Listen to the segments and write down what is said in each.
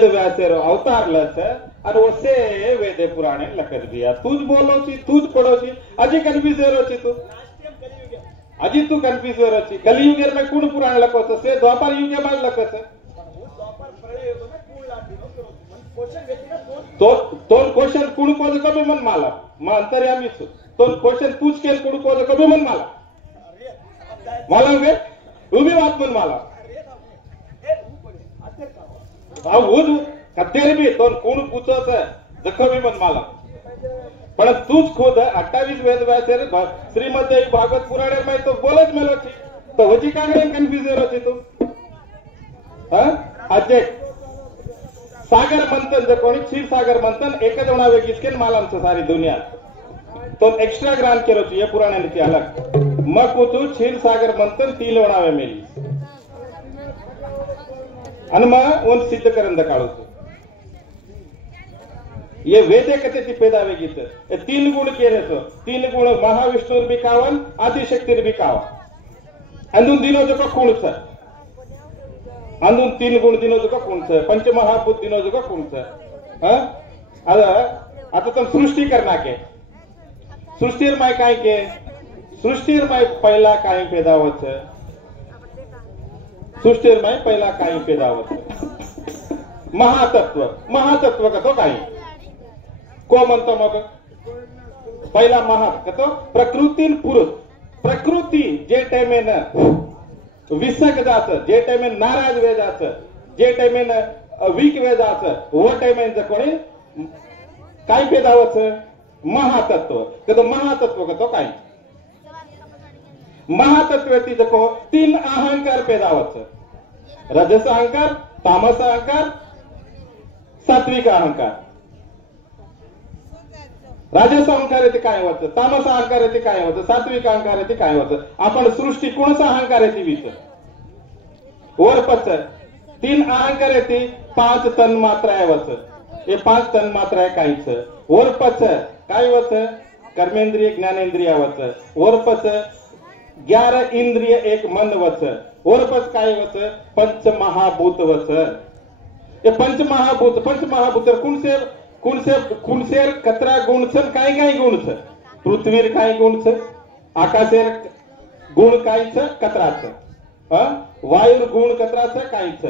वेद व्यासेरो अवतार लस और ओसे वेदे पुराणे लखत दिया तूज बोलो छी तूज पढ़ो छी अजी कन्फ्यूज हो छी तू अजी तू कन्फ्यूज हो छी कलियुग में कौन पुराण लखो तो से द्वापर युग में लखो से तो क्वेश्चन कौन को कभी मन माला मैं अंतर्यामी छु तो क्वेश्चन पूछ के कौन को कभी मन माला मालोगे वो भी बात मन माला अब वो कतेर भी तो कौन पूछो से जखो भी मन माला पण तूच खुद 28 वेद व्यासे श्रीमद भागवत पुराण में तो बोलच मेलो छी तो वजी कागड़े कन्फ्यूज हो छी तू हां अजे सागर मंथन जो कोणी क्षीर सागर मंथन एक जणा वे किसके मालम से सारी दुनिया तो एक्स्ट्रा ग्रांट केलो छी ये पुराण नीति अलग म पूछू क्षीर सागर मंथन तीलवणावे मेली अनमा उन सिद्ध करन दकाळो छो ये वेदे कते ती पैदा वेगी छे ए तीन गुण केरे छो तीन गुण महाविष्णुर भी कावन आदिशक्तिर भी कावन अंदुन दिनो जो कोण छे अंदुन तीन गुण दिनो जो कोण छे पंचमहाभूत दिनो जो कोण छे ह आता तुम सृष्टि करना के सृष्टिर माय काय के सृष्टिर माय पहिला काय पैदा होत छे सृष्टिर माय पहिला काय पैदा होत छे महातत्व का तो काय को म्हणतो मग पहिला महा कतो प्रकृतीन पुरुष प्रकृती जे टाइमे न विसक जात जे टाइमे नाराज वे जात जे टाइमे न वीक वे जात वो टाइमे ज कोणी काय पैदा होत महातत्व कतो महातत्व कतो काय महातत्व ती जको तीन अहंकार पैदा होत रजस अहंकार तामस अहंकार सात्विक अहंकार राजस अहंकार येते काय होतं तामस अहंकार येते काय होतं सात्विक अहंकार येते काय होतं आपण सृष्टी कोणसा अहंकार येते विच वर पच तीन अहंकार येते 5 तन मात्रा आहे वच हे 5 तन मात्रा आहे काहीच वर पच काय वच कर्मेंद्रिय ज्ञानेंद्रिय वच वर पच 11 इंद्रिय एक मन वच वर पच काय वच पंच महाभूत वच ये पंच महाभूत कौन से कतरा गुण छ काय काय गुण छ पृथ्वीर काय गुण छ आकाशेर गुण काय छ कतरा छ वायुर गुण कतरा छ काय छ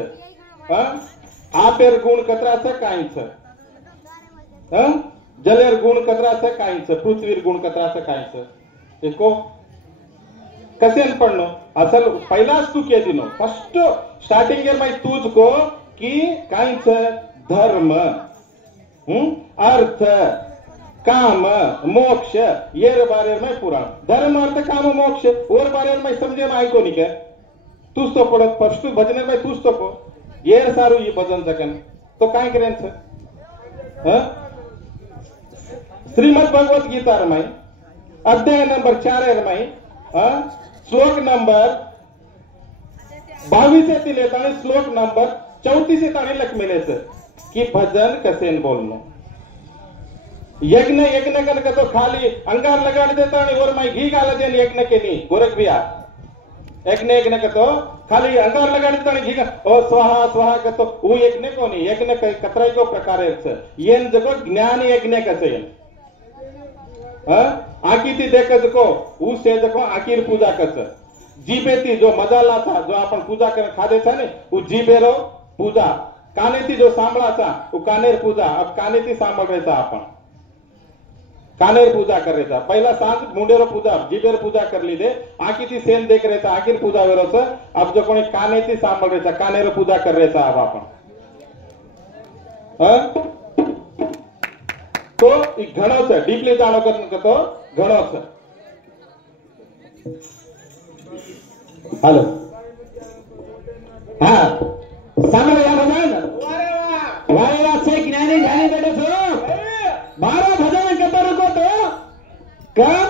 आपेर गुण कतरा छ काय छ जलेर गुण कतरा छ काय छ पृथ्वीर गुण कतरा छ काय छ एको कसेन पडनो असल पहिलाच तू के दिनो फर्स्ट स्टार्टिंग एर माय तूज को की काय छ धर्म अर्थ काम मोक्ष ये बारे में पुराण धर्म अर्थ काम मोक्ष और बारे में समझे में आई को नहीं क्या तूच तो पड़त फर्स्ट भजन में तूच तो को ये सारू ये भजन सकन तो काय करें छ श्रीमद् भगवत गीता में अध्याय नंबर 4 में श्लोक नंबर 22 से लेता श्लोक नंबर 34 से ताणी लख मिले से कि भजन कसेन बोलनो यज्ञ कन का तो खाली अंगार लगा देता नहीं और मैं घी गाला देन यज्ञ के नहीं गोरख भैया यज्ञ का तो खाली अंगार लगा देता नहीं घी का ओ स्वाहा स्वाहा का तो वो यज्ञ को नहीं यज्ञ कतराई को प्रकार है येन जगो ज्ञान यज्ञ कसे आकी ती देख जको ऊ से जको आकीर पूजा कस जीबेती जो मजा लाता जो अपन पूजा कर खादे था ने ऊ जीबेरो पूजा कानेती जो सांभळाचा वो कानेर पूजा अब कानेती सांभळ रेचा आपण कानेर पूजा कर रेचा पहिला सांज मुंडेरो पूजा जीबेर पूजा कर ली दे आकी ती सेन देख रेचा आकीर पूजा वेरोच अब जो कोणी कानेती सांभळ रेचा कानेर पूजा कर रेचा अब आपण तो ई घणो छे डीपली जाणो तो घणो छे हेलो हां सांभळ या भजन वारेवा से ज्ञानी ध्यानी बैठो छो मारो भजन कतो रुको तो कम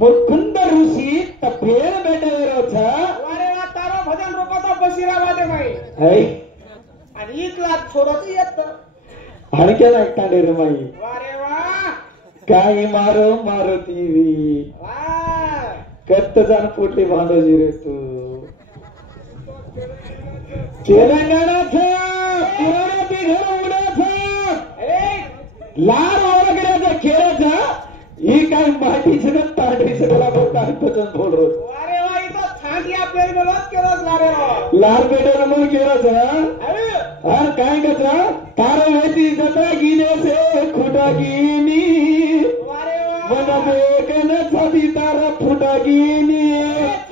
मुकुंद ऋषि तपेर बैठे रो छ वारेवा तारो भजन रुको तो बसिरावा दे भाई है आणि इतला छोरत येत आणि केला एकटा रे माई वारेवा काय मारो मारो टीवी वाह कत्त जान पोटी भांडोजी रे तू तेलंगाना पुराण लाल ओळखण्याचं खेळाचं ही काय माहितीचं ना तांडीचं मला काय भजन बोल रो अरे वा इथं छांटिया पेर बोलत केलं लारे लाल बेटा म्हणून खेळाचं और काय कचा तारो वेती जत्रा गिने से खुटा गिनी मन बेकन छाती तारा फुटा गिनी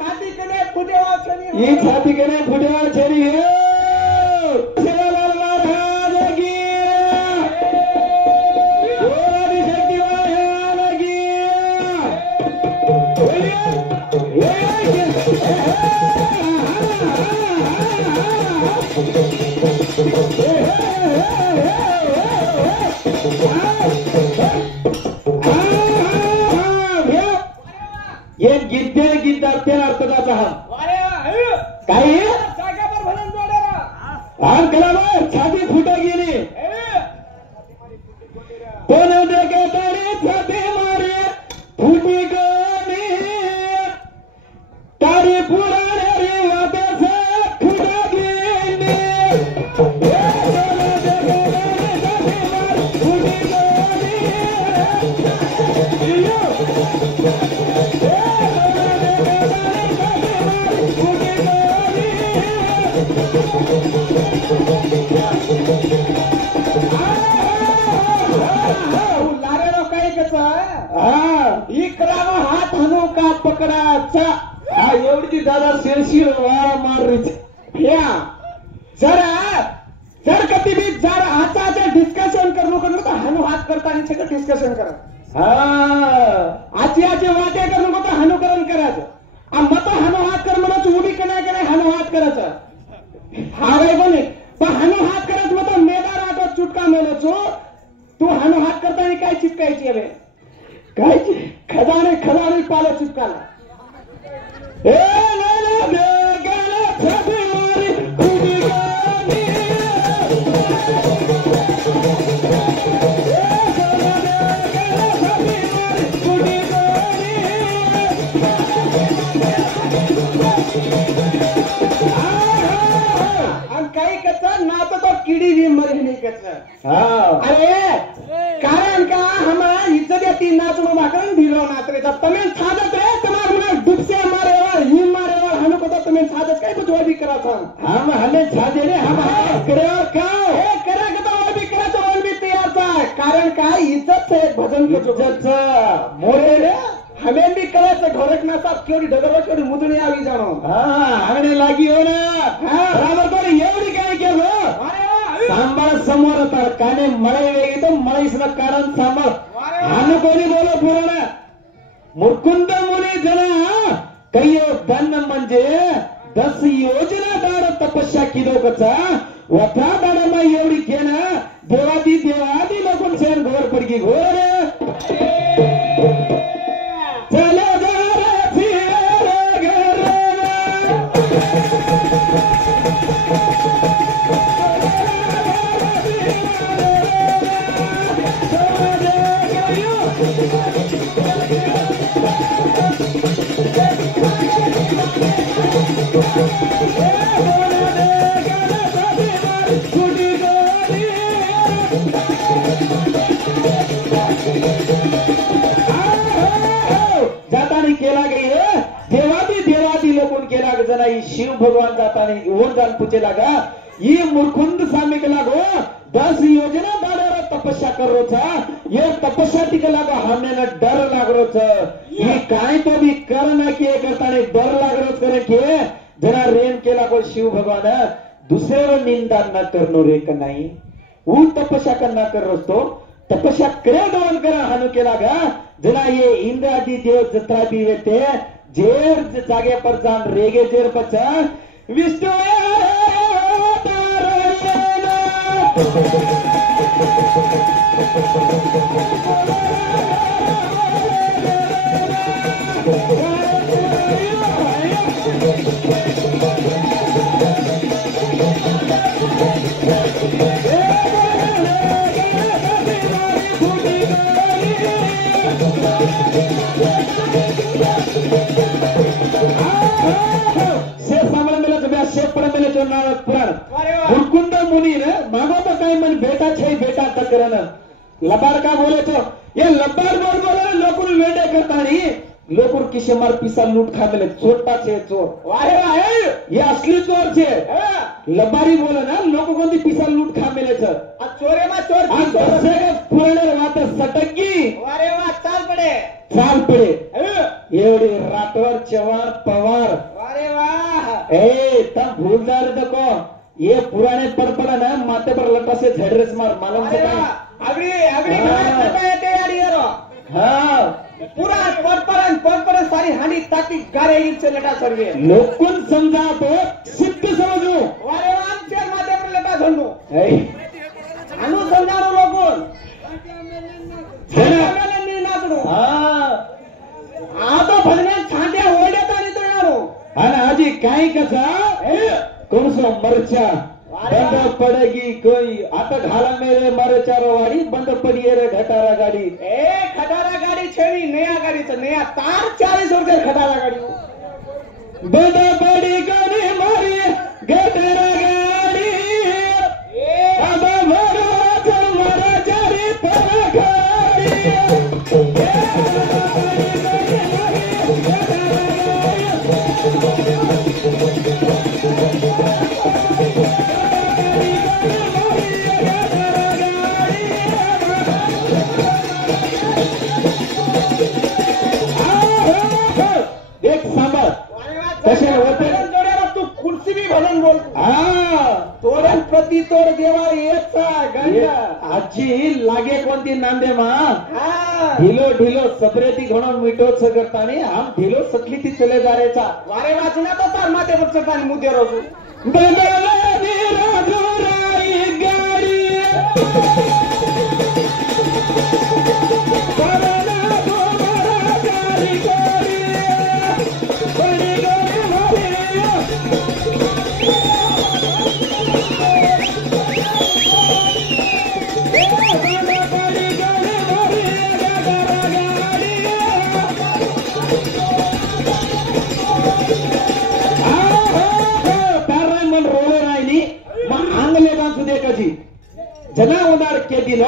छाती कने फुटेवा छनी ये छाती कने फुटेवा छनी है सेवालाल महाराज की ओरी शक्ति महाराज की ये गिद्दे गिद्दार्थ्या अर्थाचा काय जागावर भरून जोडेरा हार कलावर छाती फुटा गेली कोण देखे तारे छाती मारे फुटी गली तारी पुराणे रे वाटे से फुटा गेली हात हनु का पकडाचा हा एवढी दादा शेरशीर वाळा मार जर कधी भी जर हाताचे डिस्कशन करू तर हनु हात करताना सगळं डिस्कशन करा आजी वाटे करू नको तर हनुकरण करायचं मत हनु हात कर म्हणाच उभी कनाय कराय हनु हात करायचं हा रे बने पण हनु हात करायचं मत मेदार आटो चुटका मेलोचो तू हनु हात करताना काय चिपकायची हवे काय खदाने खदाने पाला चिपकाला ए नाही देगाला छाती मारी फुटी गली काही कच्चा नाच तो किडी भी मरी नहीं कच्चा अरे कारण का हमारा इज्जत या तीन नाच में माकन ढीलो नाच रे तब तमें छादत रे तुम्हारे में डुबसे मारे वाल ही मारे वाल हनु को तो तमें छादत काय कुछ और भी करा था हम हमें छादे रे हम करे का ए करे का तो और भी करा तो और भी तैयार था कारण का इज्जत से भजन को इज्जत मोरे रे हमें भी करायचं घोरकना साहेब केवढी डगरवा केवढी मुदणी आवी जाणो आगणे लागी हो ना बराबर एवढी काय केलं सांभाळ समोर तर काने मळे वेगी तो मळीसला कारण सांभाळ हानु कोणी बोलो पुराण मुरकुंद मुनी जना कय्यो धन म्हणजे 10 योजना दाड तपस्या किलो कचा वथा दाडमा एवढी केना देवादी लोकन सेन घोर पडगी घोर चले जा रे फिर घर जातानी केला गई देवादी लोकन केला जना शिव भगवान जातानी ओर जान पूछे लगा ये मुरकुंद स्वामी के लागो 10 योजना दाड़ा तपस्या कर रो था ये तपस्या टिके लागो हमने न डर लाग रो था ये काय तो भी कर ना किए करता नहीं डर लाग रो करे के जना रेन के लागो शिव भगवान दूसरे निंदा न करनो रे का नहीं वो तपस्या करना कर रो तो तपस्या करे दोन करा हनु के लागा जना ये इंद्र आदि देव जत्रा भी वेते जेर जागे पर जान रेगे जेर पचा विष्णु मुरकुंद मुनी मागो तो काय मन बेटा छे बेटा तकरन लबाड का बोले तो ये लबाड बोल बोले लोकुर वेडे करतानी लोकुर किसे मार पिसा लूट खा मेले चोरटा छे चोर वाहे वाहे ये असली चोर छे लबाडी बोले ना लोक कोणती पिसा लूट खा मेले छ आ चोरेમાં ચોર આ દસે કે પૂરણે વાત સટકી वारे वा चाल पडे चाल पडे एवढी राठोड चव्हाण पवार वारे वाह ए तम भूलदार देखो ये पुराने पड़पड़ा ना माथे पर लटा से झड़रेस मार मालूम से वारे वाह अगडी अगडी करता येते याडी यारो हाँ पूरा पडपडन सारी हांडी ताकी गारे इनसे लटा सर्वे लोकून समजा तो सिद्ध समजू वारे वाह आमच्या माथे पर लटा झंडू ए, अनु समजारो लोकून छाड्याने नाचडू हाँ आता भजन्यात छांड्या ओढ्यात आणि तो यारो आणि आजी काय कसा कौन सो मरचा बंद पड़ेगी कोई आता घाला मेरे मरचा वाड़ी बंद पड़ी रे घटारा गाड़ी ए खटारा गाडी छेडी नया गाडीचं नया तार 40 रुपये खटारा गाडी बंद पड़ी गाड़ी मारी घटारा गाड़ी अब मरचा मरचा रे पर एक सांभाळ कशा होते तू खुर्ची बी भरून बोल हा तोरण प्रति तोड देवा येचा गंगा आजी लागे कोणती नांदे मा हा ढिलो ढिलो सबरेती घणो मिठो छ करतानी आम ढिलो सकली ती चले जारेचा वारे वाचना तो तार माथे पर चढतानी मुद्दे रोजू बंदलानी राजुराई गाडी बरना गोमरा गाडी गाडी बडी गाडी मारी जना उदार के दिन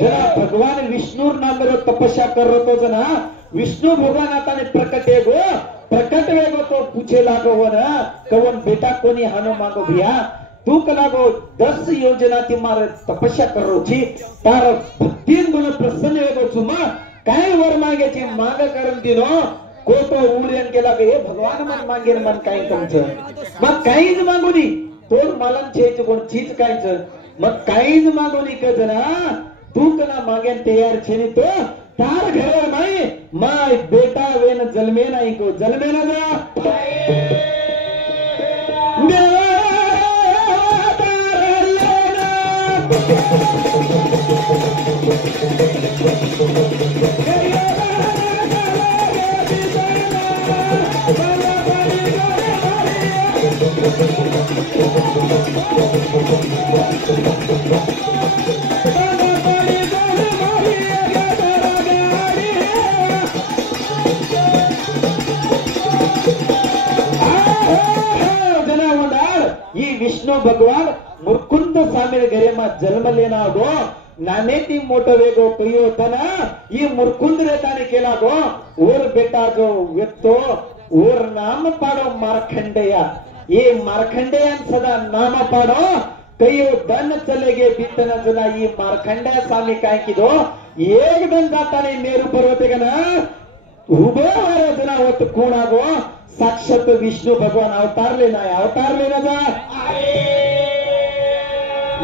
जना भगवान विष्णु नाम तपस्या कर रहो जना विष्णु भगवान आता प्रकट एगो प्रकट वेगो तो पूछे लागो वो ना कवन बेटा कोनी हानो मांगो भैया तू कलागो 10 योजना ती मारे तपस्या करो छी तार भक्तीन गुण प्रसन्न वेगो चुमा काय वर मागे ची माग करून दिनो को तो उरेन केला के भगवान मन मागेर मन काय तुमचं मग काहीच मागू नी तोड मालन छेच कोण चीज कायच मग काहीच मागू नी क जना तू कना मागेन तयार छेनी तो तार घर नाही माय बेटा वेन जलमे नाही को जलमे ना जा विष्णु भगवान मुकुंद सामेल घरे मा जन्म लेना गो नाने ती मोठो वेगो कयो तना ये मुकुंद रेताने केला गो और बेटा जो व्यक्तो और नाम पाडो मारखंडेया ये मारखंडेया सदा नाम पाडो कयो दन चलेगे बीतन जना ये मारखंडेया स्वामी काय किदो एक दन जाताने मेरू पर्वते का ना उभे वारे जना होत कोण आगो साक्षात विष्णु भगवान अवतार लेना जा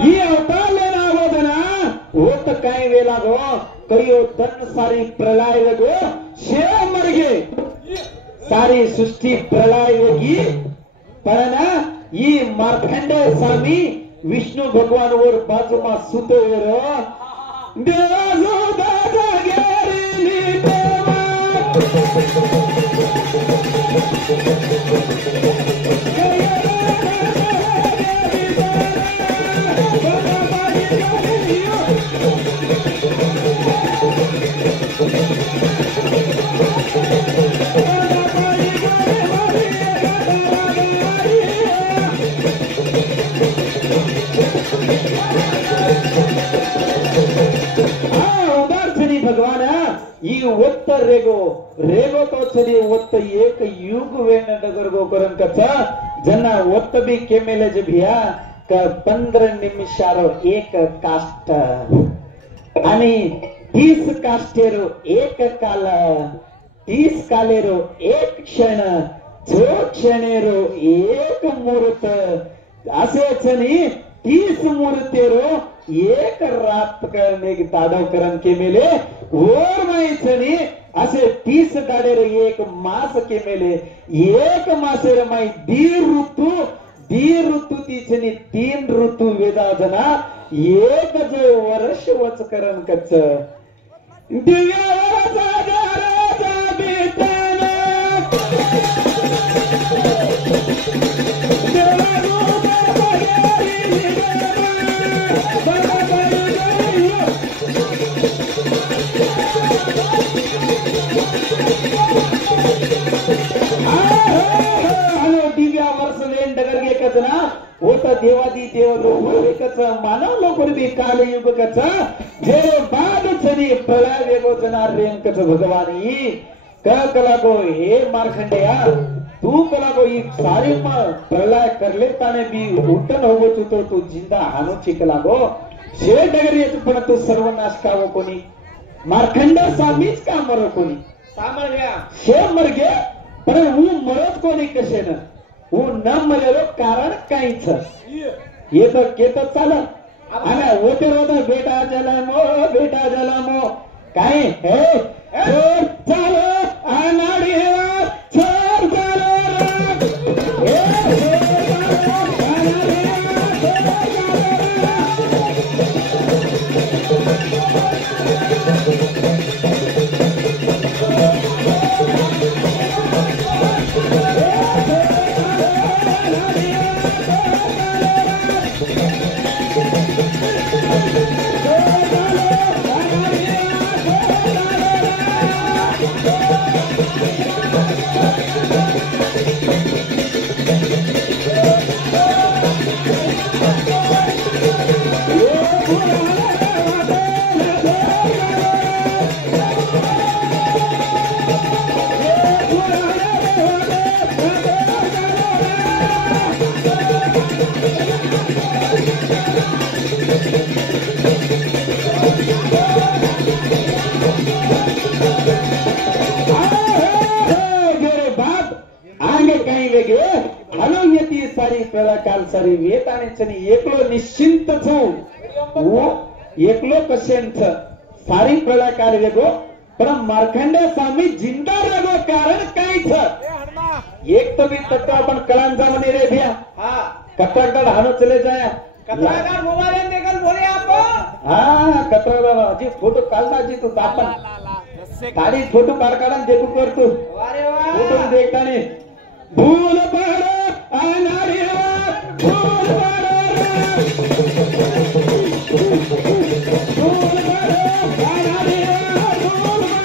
ये अवतार लेना हो जना होत काय वेला गो कयो धन सारी प्रलय गो शे मर गे सारी सृष्टि प्रलय होगी पर ना ये मार्कंडेय स्वामी विष्णु भगवान और बाजू मा सुतो रो देवाजो दादा गेरी देवा Ah! ಒತ್ತ ರೇಗೋ ತೋಚದಿ ಒತ್ತ ಏಕ युग वेन डगर गो करन कचा जना ಒತ್ತ भी केमेले जे भिया का 15 निमिषारो एक काष्ट आणि 30 काष्टेरो एक काल 30 कालेरो एक क्षण छो क्षणेरो एक मुहूर्त असे छनी 30 मुहूर्तेरो एक रात करने की ताडव करण के मेले और माई छनी असे 30 दाडेरो एक मास के मेले एक मासेर माई दी ऋतु तिछनी 3 ऋतु वेदा जना एक जो वर्ष वच करण कच दिव्या वरचा राजा बेताना देवा रूप बगेरी दिव्या वर्ष वेन डगर गे कचना होत देवादी देव लोक कच मानव लोक भी काल युग कच जे बाद छनी प्रलय वेगो जना रेन कच भगवानी कला को हे मार्खंडेया तू कला को ई सारी प्रलय करले ताने भी उठन होगो तू जिंदा हानो चिकला गो शे डगर येत पण तू सर्वनाश कावो कोणी मार्खंड सामीच का मरो कोणी सामर गया शे मर गे पण वो मरत कोणी कशे न वो न मरेलो कारण काहीच हे तर केत चाल आणि होते बेटा जलामो काय हे चोर चालो अनाडी चोर चालो काल सारी वेत आणि चनी एकलो निश्चिंत छो वो एकलो कशेंत सारी प्रलयकाल वेगो पण मार्खंडे स्वामी जिंदा रेगो कारण काय छ एक तो भी तत्व अपन कलान जावने रे भैया हां कटरागढ़ हानो चले जाया कतरागढ़ मोबाइल निकल बोले आप हां कतरागढ़ जी फोटो काढला जी तू आपण काढी फोटो काढून देखू कर तू अरे वाह फोटो देखता नहीं भूल पड़ो अनाड़ी भूल पड़ो अनाड़ी भूल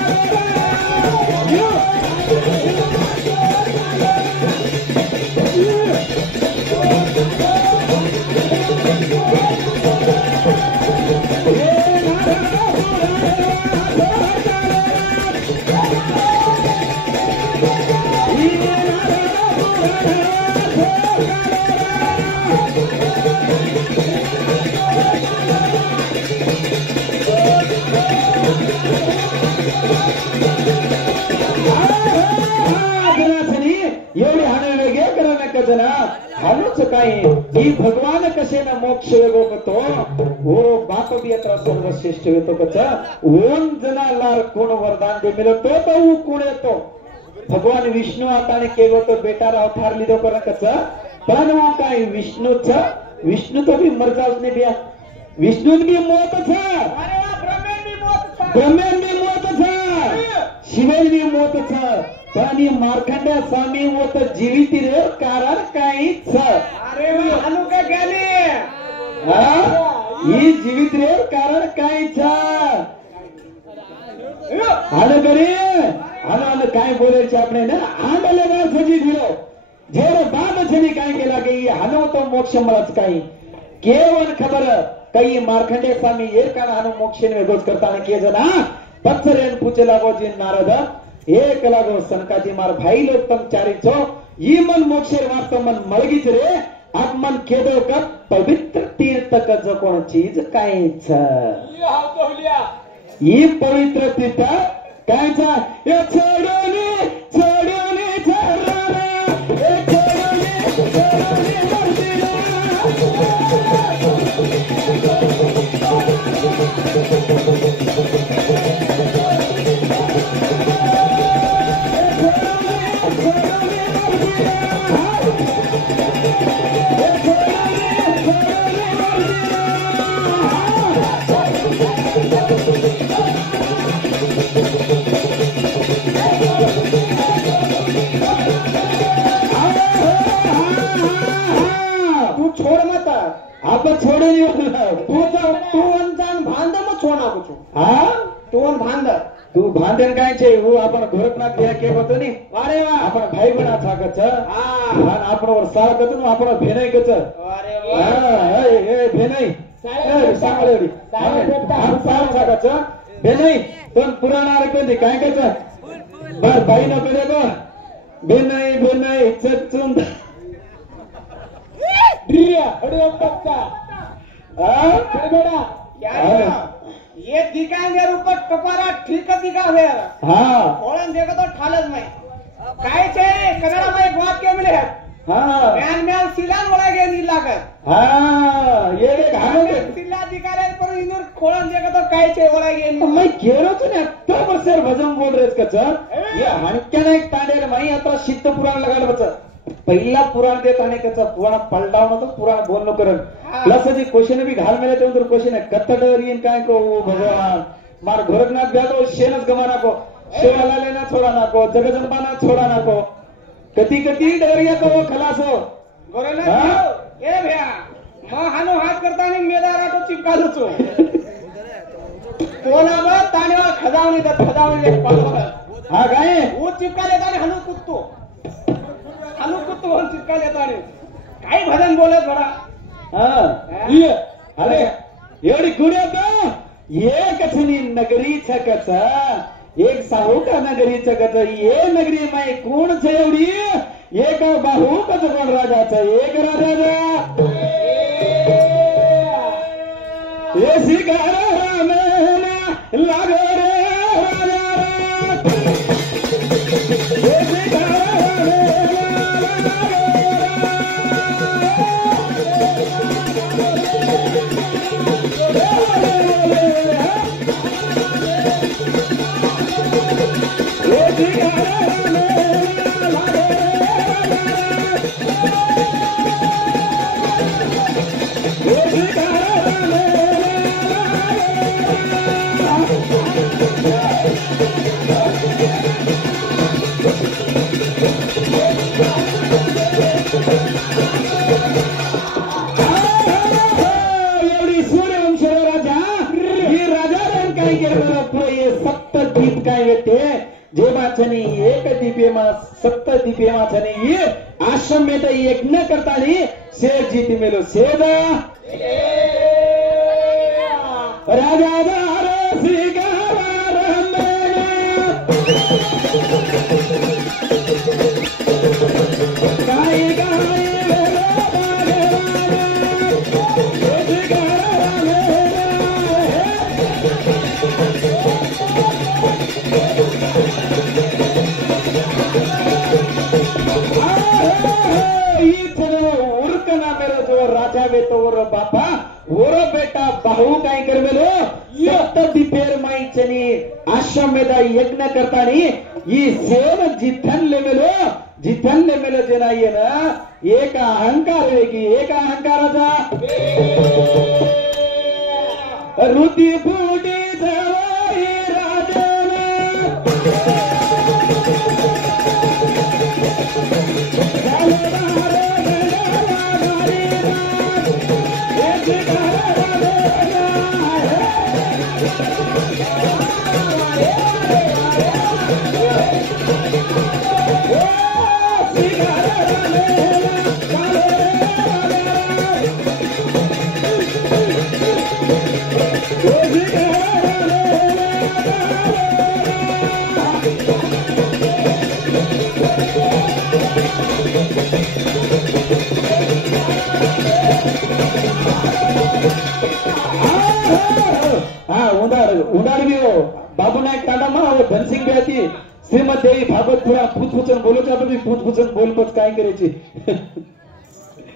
हालूच काही ही भगवान कसे ना मोक्ष वेगो कतो वो बाप भी अत्र सर्वश्रेष्ठ वेतो कच ओन जना लार कोण वरदान दे मिलो तो वो कोण येतो भगवान विष्णु आताने केगो तो बेटा अवतार लिदो कर कच पण वो काय विष्णु तो भी मर जास ने बिया विष्णु भी मौत छ अरे वाह ब्रह्मेन भी मौत छ शिवेन भी मौत छ पण मार्खंड्या स्वामी वो तो जीवित रे कारण काहीच अरे वाह हानु का गेली ही जीवित रे कारण काहीच हानु करे हानु काय बोलायचे આપણે ને આંડલે વાર સજી દીલો જેરો બાદ છની काय केला की हानु तो मोक्ष મળત काही केवळ खबर काही मार्खंडे स्वामी एक कारण हानु मोक्षने वेगोच करताना के जना पत्थरेन पूछे लागो जी नारद एक लागो सनकाजी मार भाई लोग तम चारी छो ई मन मोक्षेर वार्त मन मळगीच रे आप मन केदो का पवित्र तीर्थ का जो कोण चीज कायच ई पवित्र तीर्थ कायच ए छोडोनी छोडोनी झरना ए छोडोनी छोडोनी मर्दिना छोड़े तू अनजान भांड मग छोडा कुछ हा तू अन भांड तू भांडन काय छे वो आपण गोरखनाथ भैया के होतो नी अरे वा आपण भाई बना छाकच हा आपण वर साळ कत नु आपण भेनई कच अरे वा हा ए भेनई सांगळेडी आपण साळ छाकच भेनई पण पुराणार कधी काय कच बर बाई न करे गो भेनई भेनई चचुंद ड्रिया अडे पक्का बेटा यार ये दिखाएंगे ऊपर टपारा ठीक दिखावे हाँ ओळन देखो तो ठालच नाही काय छे कन्नडा में एक वाक्य मिले है हाँ म्यान म्यान सिलान ಒಳಗೆ ನೀ लागत हाँ ये देख हमें सिला दिखाले पर इनर खोळन देखो तो काय छे ಒಳಗೆ मैं केरो तो ने अक्टोबर सर भजन बोल रहे इसका सर ये हणक्याने एक तांडेर माई आता शित्त पुराण लगाड बच पहिला पुराण देत आणि त्याचा पुराण पलटाव तो पुराण बोलनो करन प्लस जी क्वेश्चन भी घाल मेले तो क्वेश्चन है कत्तडर इन काय को भगवान मार गोरखनाथ ब्यालो शेनच गमाना को शेवाला लेना छोड़ा ना को जगजंबाना छोड़ा ना को कती कती डरिया को खलासो गोरखनाथ ए भैया म हानो हात करतानी मेदारा तो चिपका दो तो ना मग तानेवा खजावणी तर खजावणी एक पालव हा काय वो चिपका लेतानी हानो कुत्तो हानो कुत्तो म्हणून चिपका लेतानी काय भजन बोलत बडा हा ये अरे एवढी गुन्हे तो एक छनी नगरी छकच एक साहूका नगरी छकच ये नगरी माई कोण छे एवढी एक बाहू कच कोण राजाचा एक राजा ये सिगारा मेला लागो रे राजा ये सिगारा जेवाचनी एक दिव्यमा सप्त दिव्यमा छनी ये आश्रम में तो यज्ञ करता नहीं शेर जीती मेलो शेर राजा दारो सिगारा गाय गाय बापा ओरो बेटा बाहू काय करवेलो सप्त दीपेर माई चनी आश्रम में यज्ञ करता नहीं ये सेव जिथन ले मेलो जना ये ना एक अहंकार वेगी एक अहंकाराचा रुती फुटी जवाई राजाना Oh, उडाडवी हो बाबू नाईक तांडामा हो धनसिंग बेती श्रीमद देवी भागवत पुरा फुचफुचन बोलत तुम्ही फुचफुचन बोलपच काय करायची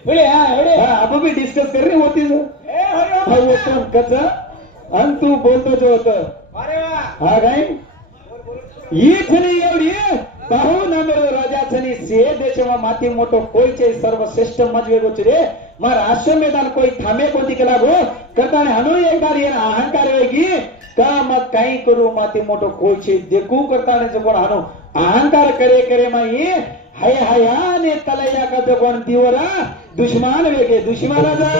आपण बी डिस्कस कर रे होती कच आणि तू बोलतो जो होत हा काय ही छनी एवढी पाहू नंबर राजा छनी से देशમાં માથી મોટો કોઈ છે સર્વશ્રેષ્ઠ મજવે છે રે માર આશ્રમ મેદાન કોઈ થામે કોતી કે લાગો કરતાને હનો એક દાર એના અહંકાર વેગી કા મત કાઈ કરું માથી મોટો કોઈ છે દેખું કરતાને જો કોણ હનો અહંકાર કરે કરે માં એ हाय हाया ने तलैया का जो कोण तीवरा दुश्मन वेगे दुश्मनाचा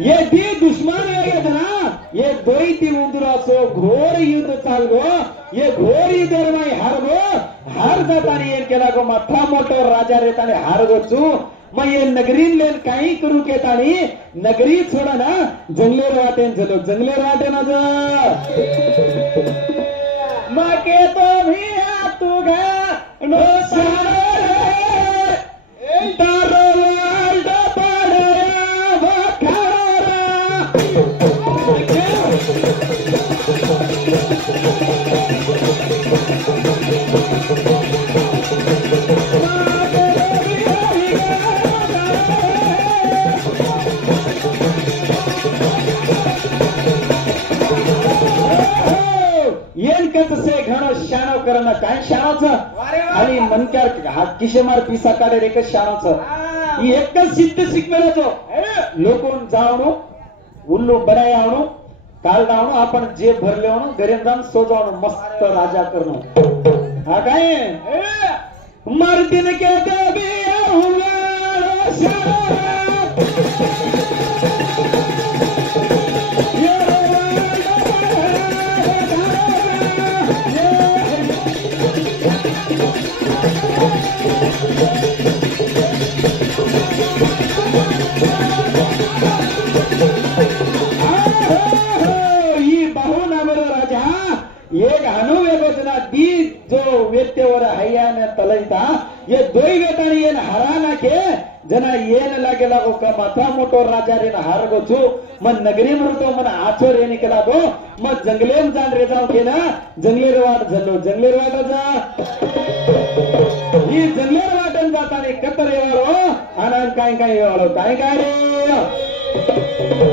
ये ती दुश्मन वेगे ना ये दोई ती उंदरासो घोर युद्ध चाल गो ये घोर युद्ध में हार गो हार जातानी येन केला गो मोठा मोठो राजा रेताने हार गो चू मग ये नगरीन लेन काही करू केतानी नगरी छोडा ना जंगलेर वाटेन चलो जंगलेर वाटेन जा माके तो भी तू गा नो सारे तारो लाल डबड़या वखारा से घणो शाणो करणं काय शाणोच आणि मनक्यार हा किशेमार पिसा काढे एकच शाणोच ही एकच सिद्ध शिकवेलो तो लोकोन जावणो उल्लू बनाय आवणो काल दावणो आपण जे भरले आवणो घरेन जाऊन सोजावणो मस्त राजा करणो हा काय मर्दिन के देवी हुआ शाणो एक अनुवेगोचना दी जो व्यक्तीवर हय्याने तलैता ये दोई वेतानी येन हराना के जना येन लागे लागो का माथा मोटो राजा रेन हार गोचू मन नगरी मृतो मन आचो रेनी के लागो मग जंगलेम जान रे जाऊ के ना जंगलेर वाट झालो जंगलेर वाट जा ही जंगलेर वाटन जातानी कतर येवारो आनंद काय काय येवारो काय काय रे